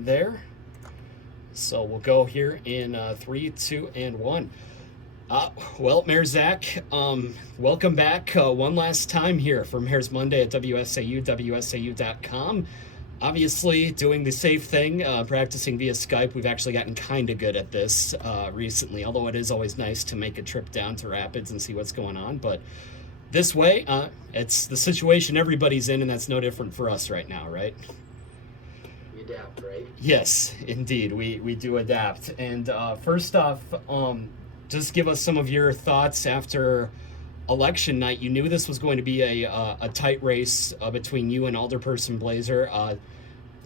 on there. So we'll go here in 3, 2, and 1. Well, Mayor Zach, welcome back one last time here for Mayors Monday at WSAU, WSAU.com. Obviously, doing the safe thing, practicing via Skype. We've actually gotten kind of good at this recently, although it is always nice to make a trip down to Rapids and see what's going on. But this way, it's the situation everybody's in, and that's no different for us right now, right? We adapt, right? Yes, indeed, we do adapt. And first off, just give us some of your thoughts after election night. You knew this was going to be a tight race between you and Alderperson Blazer.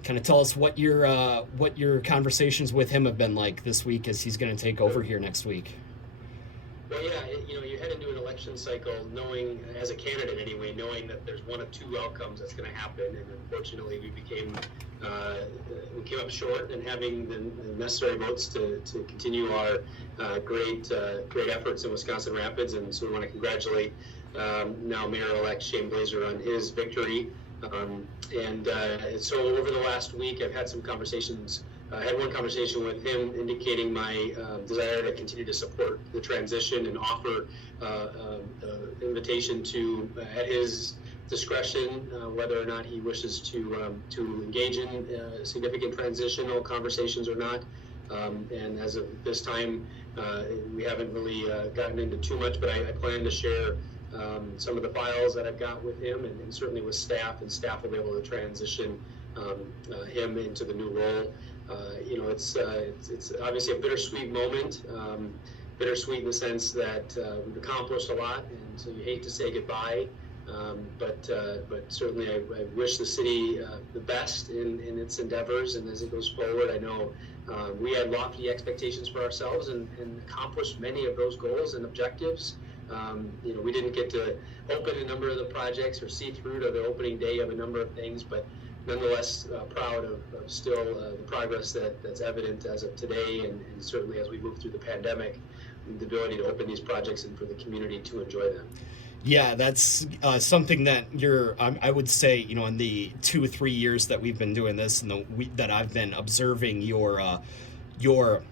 Kind of tell us what your conversations with him have been like this week as he's going to take over here next week. Well, yeah, you head into an election cycle knowing, as a candidate anyway, knowing that there's one of two outcomes that's going to happen, and unfortunately we came up short in having the necessary votes to continue our great efforts in Wisconsin Rapids, and so we want to congratulate now Mayor-elect Shane Blazer on his victory. So over the last week, I've had some conversations. I had one conversation with him indicating my desire to continue to support the transition and offer invitation to, at his discretion, whether or not he wishes to engage in significant transitional conversations or not. And as of this time, we haven't really gotten into too much, but I plan to share some of the files that I've got with him, and certainly with staff, and staff will be able to transition him into the new role. It's obviously a bittersweet moment. Bittersweet in the sense that we've accomplished a lot, and so you hate to say goodbye. But certainly I wish the city the best in its endeavors, and as it goes forward. I know we had lofty expectations for ourselves and accomplished many of those goals and objectives. We didn't get to open a number of the projects or see through to the opening day of a number of things, but nonetheless proud of still the progress that's evident as of today, and certainly as we move through the pandemic, the ability to open these projects and for the community to enjoy them. Yeah, that's something that I would say, in the 2 or 3 years that we've been doing this, and that I've been observing your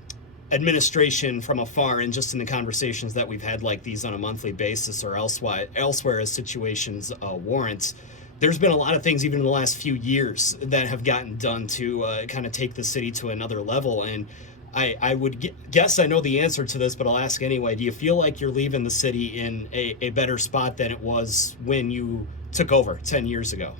administration from afar, and just in the conversations that we've had like these on a monthly basis or elsewhere as situations warrant. There's been a lot of things even in the last few years that have gotten done to kind of take the city to another level. And I would guess I know the answer to this, but I'll ask anyway. Do you feel like you're leaving the city in a better spot than it was when you took over 10 years ago?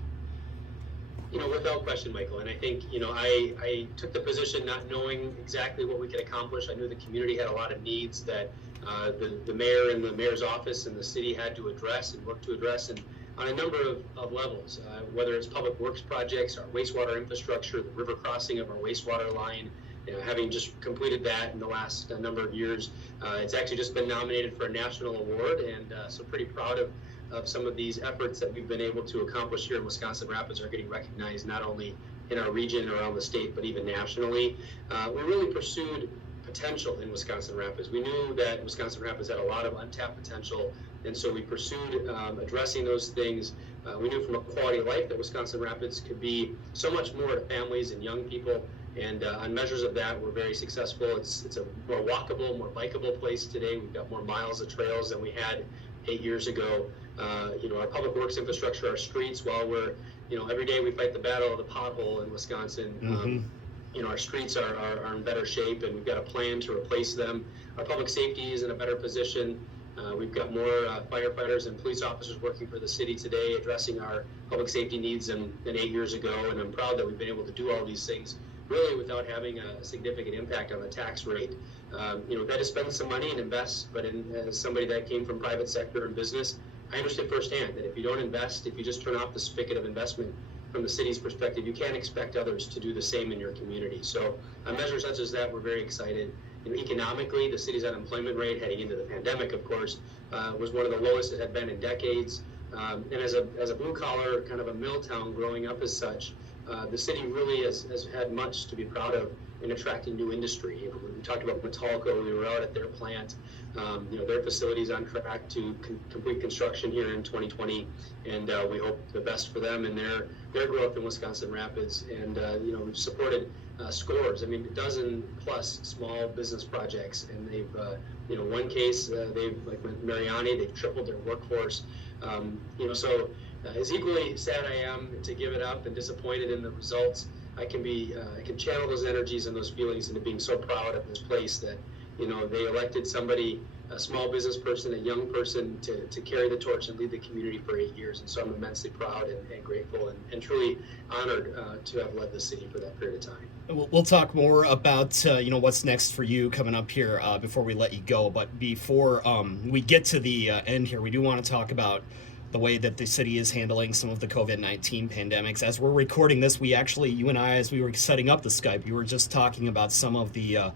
Without question, Michael. And I think, I took the position not knowing exactly what we could accomplish. I knew the community had a lot of needs that the mayor and the mayor's office and the city had to address and work to address, and on a number of levels, whether it's public works projects, our wastewater infrastructure, the river crossing of our wastewater line. Having just completed that in the last number of years, it's actually just been nominated for a national award, and so pretty proud of some of these efforts that we've been able to accomplish here in Wisconsin Rapids are getting recognized not only in our region and around the state, but even nationally. We really pursued potential in Wisconsin Rapids. We knew that Wisconsin Rapids had a lot of untapped potential, and so we pursued addressing those things. We knew from a quality of life that Wisconsin Rapids could be so much more to families and young people, and on measures of that, we're very successful. It's a more walkable, more bikeable place today. We've got more miles of trails than we had 8 years ago. Our public works infrastructure, our streets, while we're, every day we fight the battle of the pothole in Wisconsin. Mm-hmm. Our streets are in better shape, and we've got a plan to replace them. Our public safety is in a better position. We've got more firefighters and police officers working for the city today, addressing our public safety needs than 8 years ago. And I'm proud that we've been able to do all these things really without having a significant impact on the tax rate. We've had to spend some money and invest, but as somebody that came from private sector and business, I understood firsthand that if you don't invest, if you just turn off the spigot of investment from the city's perspective, you can't expect others to do the same in your community. So on measures such as that, we're very excited. Economically, the city's unemployment rate heading into the pandemic, of course, was one of the lowest it had been in decades. And as a blue collar, kind of a mill town growing up as such, the city really has had much to be proud of in attracting new industry. We talked about Metalco. We were out at their plant. Their facility's on track to complete construction here in 2020, and we hope the best for them and their growth in Wisconsin Rapids. And we've supported scores. I mean, a dozen plus small business projects, and they've, one case, they've, like Mariani, they've tripled their workforce. So as equally sad I am to give it up and disappointed in the results, I can channel those energies and those feelings into being so proud of this place that, they elected somebody, a small business person, a young person, to carry the torch and lead the community for 8 years. And so I'm immensely proud and grateful and truly honored to have led the city for that period of time. We'll talk more about what's next for you coming up here before we let you go. But before we get to the end here, we do want to talk about the way that the city is handling some of the COVID-19 pandemics. As we're recording this, you and I, as we were setting up the Skype, we were just talking about some of the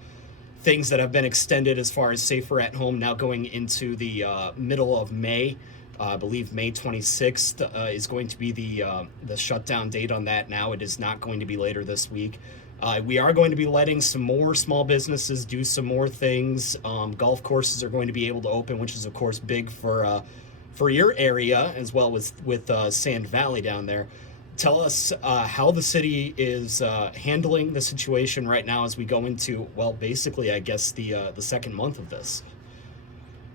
things that have been extended as far as safer at home, now going into the middle of May. I believe May 26th is going to be the shutdown date on that now. It is not going to be later this week. We are going to be letting some more small businesses do some more things. Golf courses are going to be able to open, which is, of course, big for your area, as well with Sand Valley down there. Tell us how the city is handling the situation right now as we go into, well, basically, I guess, the second month of this.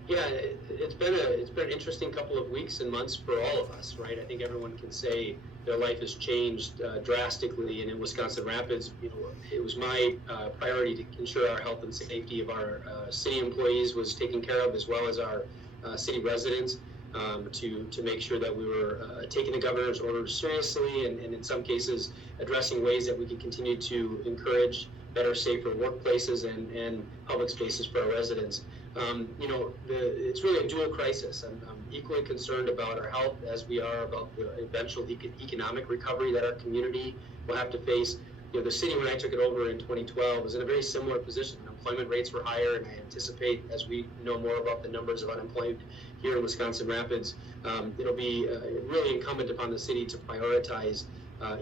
Yeah, it's been an interesting couple of weeks and months for all of us, right? I think everyone can say their life has changed drastically, and in Wisconsin Rapids, it was my priority to ensure our health and safety of our city employees was taken care of, as well as our city residents. To make sure that we were taking the governor's orders seriously and in some cases addressing ways that we could continue to encourage better, safer workplaces and public spaces for our residents. It's really a dual crisis. I'm equally concerned about our health as we are about the eventual economic recovery that our community will have to face. The city, when I took it over in 2012, was in a very similar position. Unemployment rates were higher, and I anticipate, as we know more about the numbers of unemployed here in Wisconsin Rapids, it'll be really incumbent upon the city to prioritize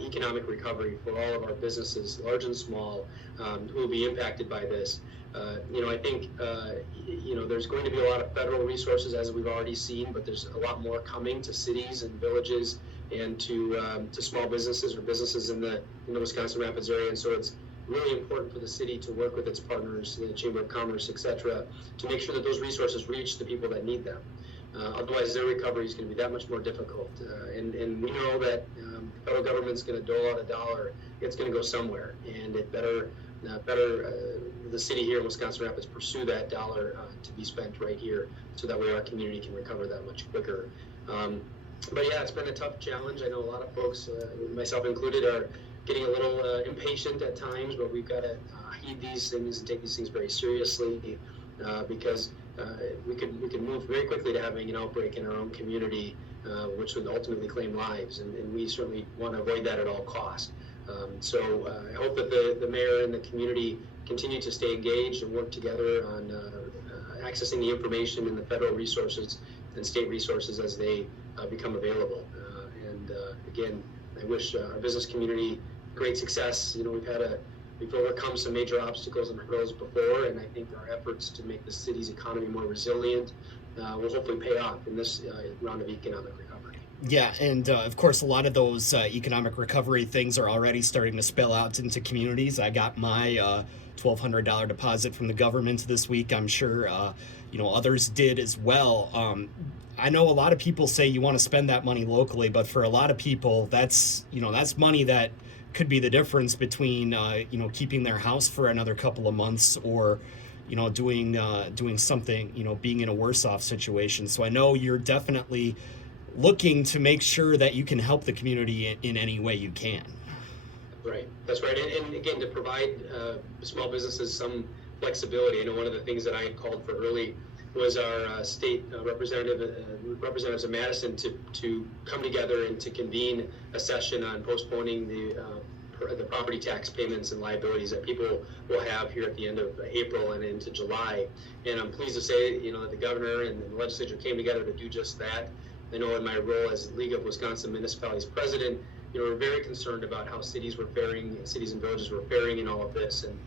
economic recovery for all of our businesses, large and small, who will be impacted by this. I think, there's going to be a lot of federal resources, as we've already seen, but there's a lot more coming to cities and villages and to small businesses or businesses in the Wisconsin Rapids area. And so it's really important for the city to work with its partners, the Chamber of Commerce, et cetera, to make sure that those resources reach the people that need them. Otherwise, their recovery is going to be that much more difficult. And we know that the federal government's going to dole out a dollar. It's going to go somewhere, and it better the city here in Wisconsin Rapids pursue that dollar to be spent right here, so that way our community can recover that much quicker. But yeah, it's been a tough challenge. I know a lot of folks, myself included, are getting a little impatient at times, but we've got to heed these things and take these things very seriously because we could move very quickly to having an outbreak in our own community, which would ultimately claim lives, and we certainly want to avoid that at all costs. So I hope that the mayor and the community continue to stay engaged and work together on accessing the information and the federal resources and state resources as they become available. Again, I wish our business community great success. We've overcome some major obstacles and hurdles before, and I think our efforts to make the city's economy more resilient will hopefully pay off in this round of economic recovery. Yeah, and of course, a lot of those economic recovery things are already starting to spill out into communities. I got my $1,200 deposit from the government this week. I'm sure others did as well. I know a lot of people say you want to spend that money locally, but for a lot of people, that's money that could be the difference between keeping their house for another couple of months or doing something, being in a worse off situation. So I know you're definitely looking to make sure that you can help the community in any way you can. Right, that's right. And again, to provide small businesses some flexibility. I know one of the things that I had called for early was our state representatives of Madison to come together and to convene a session on postponing the property tax payments and liabilities that people will have here at the end of April and into July. And I'm pleased to say, that the governor and the legislature came together to do just that. I know in my role as League of Wisconsin Municipalities president, we're very concerned about how cities and villages were faring in all of this. And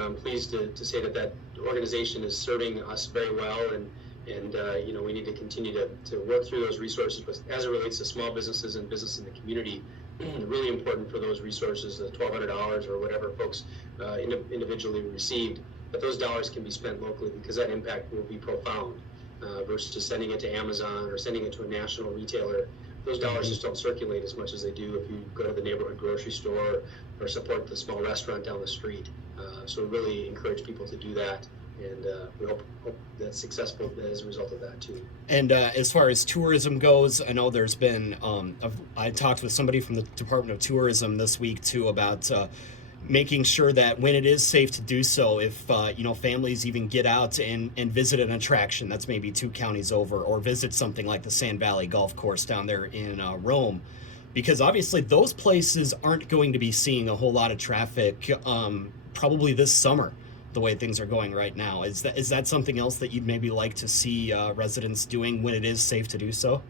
I'm pleased to say that organization is serving us very well, and we need to continue to work through those resources. But as it relates to small businesses and business in the community, really important for those resources, the $1,200 or whatever folks individually received, that those dollars can be spent locally, because that impact will be profound versus sending it to Amazon or sending it to a national retailer. Those dollars just don't circulate as much as they do if you go to the neighborhood grocery store or support the small restaurant down the street. So we really encourage people to do that, and we hope that's successful as a result of that too. And as far as tourism goes, I know there's been, I talked with somebody from the Department of Tourism this week too about making sure that when it is safe to do so, if families even get out and visit an attraction that's maybe 2 counties over, or visit something like the Sand Valley Golf Course down there in Rome, because obviously those places aren't going to be seeing a whole lot of traffic probably this summer, the way things are going right now. Is that something else that you'd maybe like to see residents doing when it is safe to do so?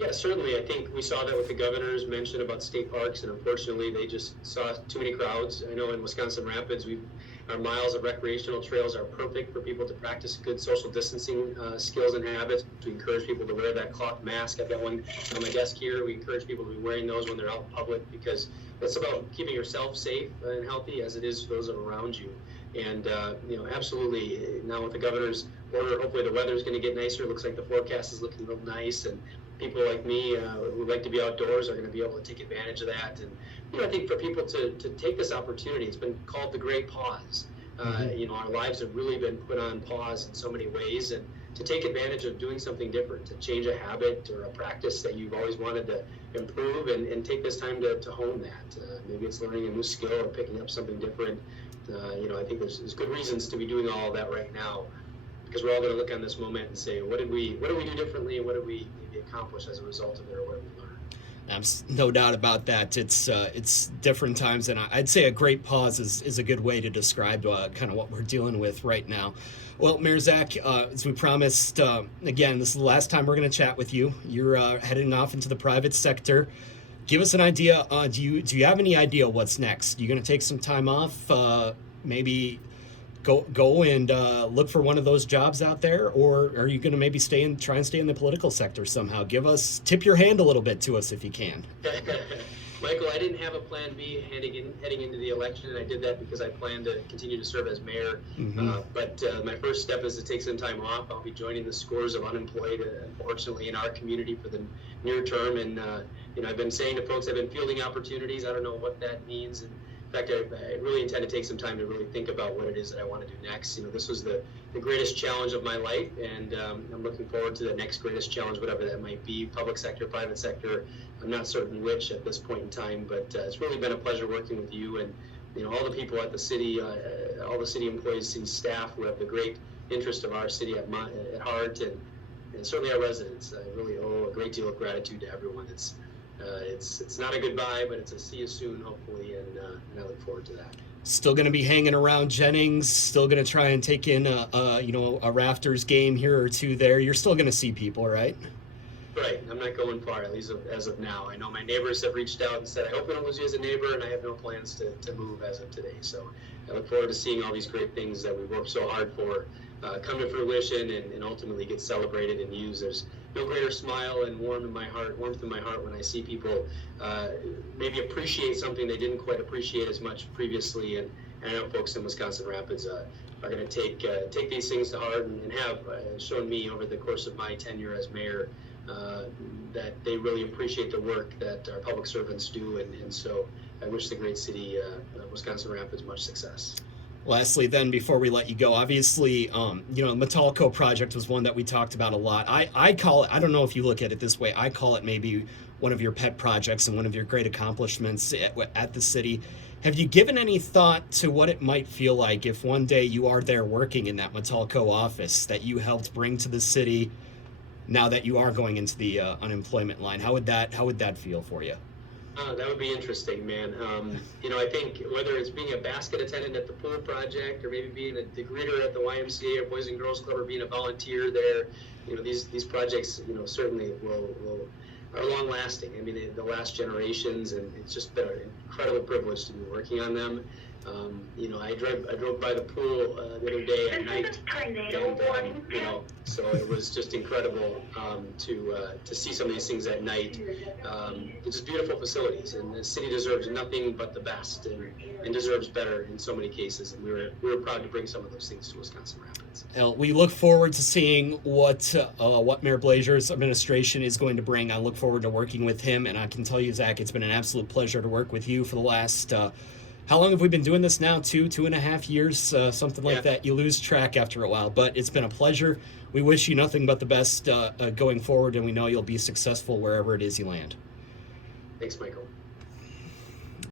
Yeah, certainly. I think we saw that with the governor's mention about state parks, and unfortunately they just saw too many crowds. I know in Wisconsin Rapids, our miles of recreational trails are perfect for people to practice good social distancing skills and habits. We encourage people to wear that cloth mask. I've got one on my desk here. We encourage people to be wearing those when they're out in public, because it's about keeping yourself safe and healthy as it is for those around you. And absolutely, now with the governor's order, hopefully the weather is going to get nicer. It looks like the forecast is looking real nice, and people like me who like to be outdoors are going to be able to take advantage of that. And I think for people to take this opportunity, it's been called the Great Pause. Our lives have really been put on pause in so many ways, and to take advantage of doing something different, to change a habit or a practice that you've always wanted to improve, and take this time to hone that. Maybe it's learning a new skill or picking up something different. I think there's good reasons to be doing all of that right now, because we're all going to look on this moment and say, what did we do differently, and what did we maybe accomplish as a result of it, or what did we learn? No doubt about that. It's different times, and I'd say a great pause is a good way to describe kind of what we're dealing with right now. Well, Mayor Zach, as we promised, again, this is the last time we're going to chat with you. You're heading off into the private sector. Give us an idea. Do you have any idea what's next? You going to take some time off? Maybe go and look for one of those jobs out there, or are you going to maybe try and stay in the political sector somehow? Tip your hand a little bit to us if you can. Michael, I didn't have a plan B heading into the election, and I did that because I plan to continue to serve as mayor. But my first step is to take some time off. I'll be joining the scores of unemployed, unfortunately, in our community for the near term. And I've been saying to folks, I've been fielding opportunities. I don't know what that means. And in fact, I really intend to take some time to really think about what it is that I want to do next. This was the greatest challenge of my life, and I'm looking forward to the next greatest challenge, whatever that might be, public sector, private sector. I'm not certain which at this point in time, but it's really been a pleasure working with you and all the people at the city, all the city employees, city staff who have the great interest of our city at heart, and certainly our residents. I really owe a great deal of gratitude to everyone. It's not a goodbye, but it's a see you soon, hopefully, and I look forward to that. Still going to be hanging around Jennings. Still going to try and take in a Rafters game here or two there. You're still going to see people, right? Right. I'm not going far, at least as of now. I know my neighbors have reached out and said, I hope I don't lose you as a neighbor, and I have no plans to move as of today. So I look forward to seeing all these great things that we worked so hard for come to fruition and ultimately get celebrated and used. There's no greater smile and warmth in my heart when I see people maybe appreciate something they didn't quite appreciate as much previously. And I know folks in Wisconsin Rapids are going to take these things to heart and have shown me over the course of my tenure as mayor that they really appreciate the work that our public servants do. And so I wish the great city of Wisconsin Rapids much success. Lastly, then, before we let you go, obviously, the Metalco project was one that we talked about a lot. I call it, I don't know if you look at it this way, I call it maybe one of your pet projects and one of your great accomplishments at the city. Have you given any thought to what it might feel like if one day you are there working in that Metalco office that you helped bring to the city now that you are going into the unemployment line? How would that feel for you? That would be interesting, man. I think whether it's being a basket attendant at the pool project or maybe being a greeter at the YMCA or Boys and Girls Club or being a volunteer there, these projects, certainly are long lasting. I mean, the last generations, and it's just been an incredible privilege to be working on them. I drove by the pool the other day at night, and so it was just incredible to see some of these things at night. It's just beautiful facilities, and the city deserves nothing but the best, and deserves better in so many cases. And we were proud to bring some of those things to Wisconsin Rapids. We look forward to seeing what Mayor Blazer's administration is going to bring. I look forward to working with him, and I can tell you, Zach, it's been an absolute pleasure to work with you for the last. How long have we been doing this now? 2.5 years, something like that. You lose track after a while, but it's been a pleasure. We wish you nothing but the best going forward, and we know you'll be successful wherever it is you land. Thanks, Michael.